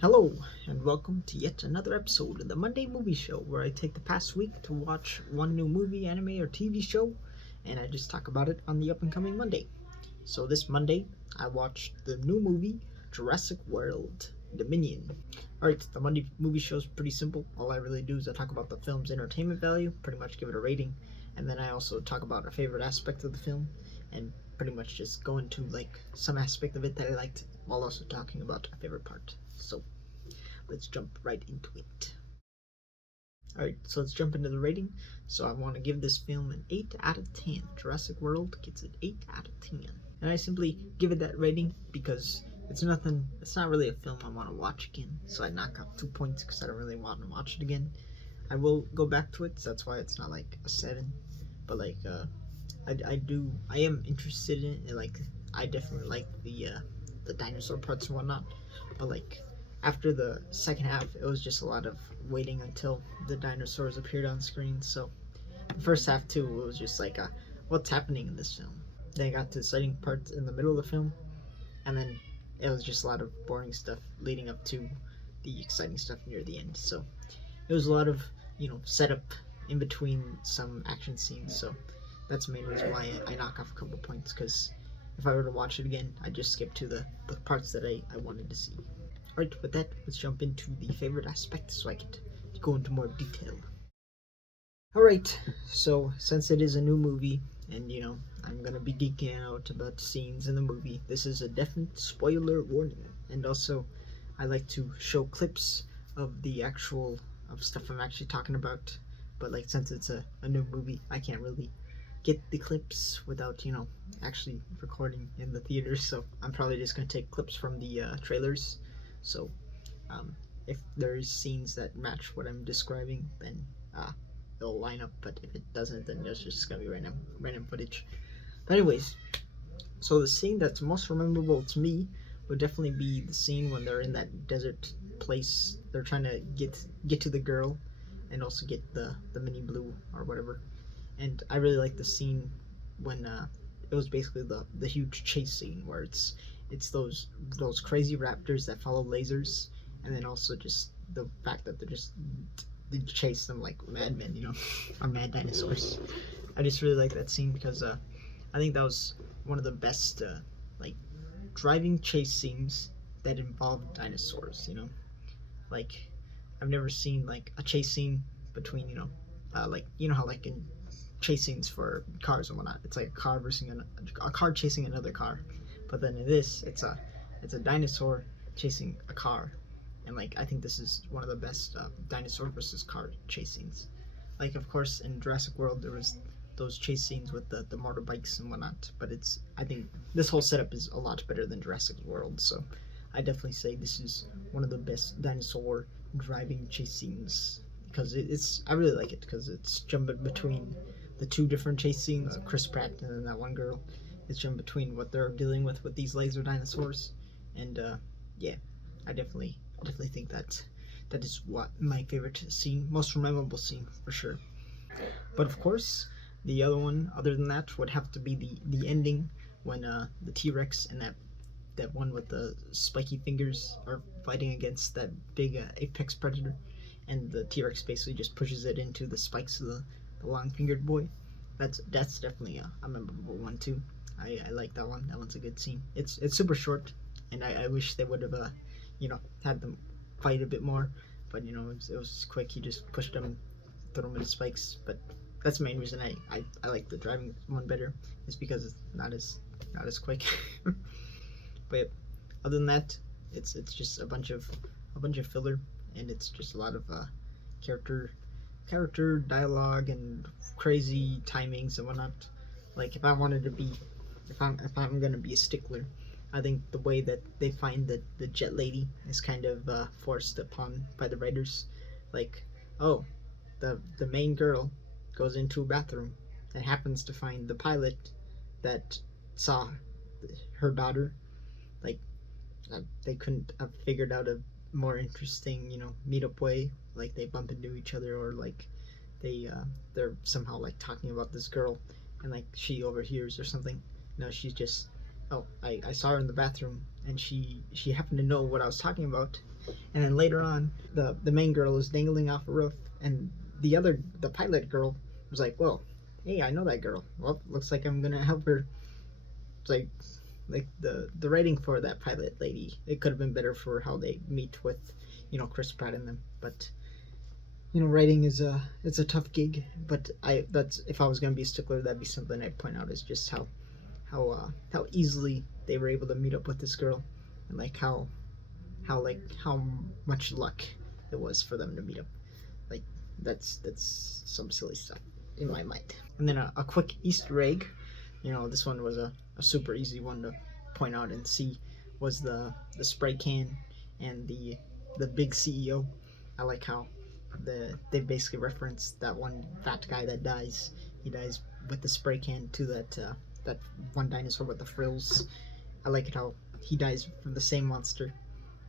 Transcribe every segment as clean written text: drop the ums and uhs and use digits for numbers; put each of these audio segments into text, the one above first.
Hello, and welcome to yet another episode of the Monday Movie Show, where I take the past week to watch one new movie, anime, or TV show, and I just talk about it on the up and coming Monday. So this Monday, I watched the new movie, Jurassic World Dominion. Alright, the Monday Movie Show is pretty simple. All I really do is I talk about the film's entertainment value, pretty much give it a rating, and then I also talk about a favorite aspect of the film, and pretty much just go into like some aspect of it that I liked, while also talking about a favorite part. So let's jump right into it. Alright, so let's jump into the rating. So I want to give this film an 8 out of 10. Jurassic World gets an 8 out of 10. And I simply give it that rating because it's not really a film I want to watch again. So I knock off 2 points because I don't really want to watch it again. I will go back to it, so that's why it's not like a 7. But like, I am interested in it. Like, I definitely like the dinosaur parts and whatnot. But like, after the second half, it was just a lot of waiting until the dinosaurs appeared on screen. So the first half too, it was just like, what's happening in this film? Then I got to exciting parts in the middle of the film, and then it was just a lot of boring stuff leading up to the exciting stuff near the end. So it was a lot of setup in between some action scenes. So that's the main reason why I knock off a couple points, because if I were to watch it again, I'd just skip to the parts that I wanted to see. Alright, with that, let's jump into the favorite aspect so I can go into more detail. Alright, so since it is a new movie, and I'm gonna be geeking out about scenes in the movie, this is a definite spoiler warning. And also, I like to show clips of the of stuff I'm actually talking about, but like since it's a new movie, I can't really get the clips without actually recording in the theaters, so I'm probably just gonna take clips from the trailers. So if there's scenes that match what I'm describing, then it'll line up, but if it doesn't, then there's just gonna be random footage. But anyways, so the scene that's most memorable to me would definitely be the scene when they're in that desert place. They're trying to get to the girl and also get the mini blue or whatever. And I really like the scene when it was basically the huge chase scene where it's those crazy raptors that follow lasers, and then also just the fact that they chase them like madmen, or mad dinosaurs. I just really like that scene because I think that was one of the best like driving chase scenes that involved dinosaurs. Like I've never seen like a chase scene between like how like in chase scenes for cars and whatnot, it's like a car versus a car chasing another car, but then in this, it's a dinosaur chasing a car, and like I think this is one of the best dinosaur versus car chase scenes. Like of course in Jurassic World there was those chase scenes with the motorbikes and whatnot, but I think this whole setup is a lot better than Jurassic World, so I definitely say this is one of the best dinosaur driving chase scenes because it's I really like it because it's jumping between the two different chase scenes of Chris Pratt and then that one girl. It's jumping between what they're dealing with these laser dinosaurs, and yeah, I definitely think that is what my favorite scene, most memorable scene for sure. But of course, the other one, other than that, would have to be the ending when the T-Rex and that one with the spiky fingers are fighting against that big apex predator, and the T-Rex basically just pushes it into the spikes of the long-fingered boy. That's definitely a memorable one too. I like that one. That one's a good scene. It's super short, and I wish they would have had them fight a bit more, but it was quick. He just pushed them, threw them into spikes. But that's the main reason I like the driving one better, is because it's not as quick. But other than that, it's just a bunch of filler, and it's just a lot of character dialogue and crazy timings and whatnot. Like if I'm gonna be a stickler, I think the way that they find the jet lady is kind of forced upon by the writers. Like, oh, the main girl goes into a bathroom and happens to find the pilot that saw her daughter. Like they couldn't have figured out a more interesting, meetup way. Like they bump into each other, or like they're somehow like talking about this girl, and like she overhears or something. No, she's just, oh, I saw her in the bathroom, and she happened to know what I was talking about, And then later on, the main girl is dangling off a roof, and the pilot girl was like, "Well, hey, I know that girl. Well, looks like I'm gonna help her." It's like the writing for that pilot lady, it could have been better for how they meet with, Chris Pratt in them. But writing is it's a tough gig. But that's, if I was gonna be a stickler, that'd be something I'd point out, is just how easily they were able to meet up with this girl, and like how much luck it was for them to meet up. Like, that's some silly stuff in my mind. And then a quick Easter egg. This one was a super easy one to point out and see, was the spray can and the big CEO. I like how they basically reference that one fat guy that dies. He dies with the spray can to that one dinosaur with the frills. I like it how he dies from the same monster,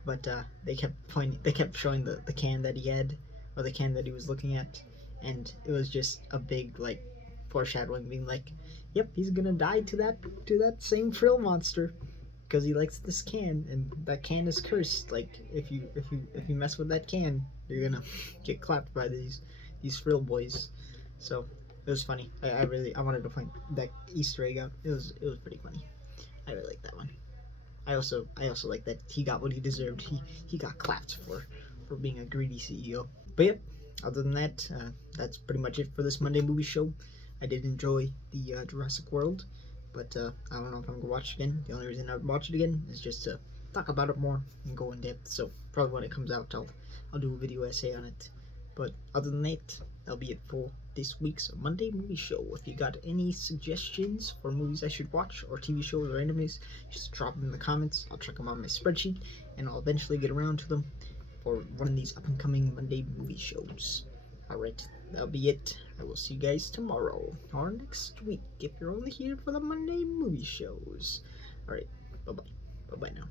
but they kept showing the can that he had, or the can that he was looking at, and it was just a big, like, foreshadowing, being like, yep, he's gonna die to that same frill monster because he likes this can, and that can is cursed. Like, if you mess with that can, you're gonna get clapped by these frill boys. So it was funny. I wanted to point that Easter egg out. It was pretty funny. I really like that one. I also like that he got what he deserved. He got clapped for being a greedy CEO. But yep, other than that, that's pretty much it for this Monday movie show. I did enjoy the Jurassic World, but I don't know if I'm gonna watch it again. The only reason I would watch it again is just to talk about it more and go in depth. So probably when it comes out, I'll do a video essay on it. But other than that, that'll be it for this week's Monday movie show. If you got any suggestions for movies I should watch, or TV shows or animes, just drop them in the comments. I'll check them on my spreadsheet, and I'll eventually get around to them for one of these up and coming Monday movie shows. Alright, that'll be it. I will see you guys tomorrow or next week if you're only here for the Monday movie shows. Alright, bye bye. Bye bye now.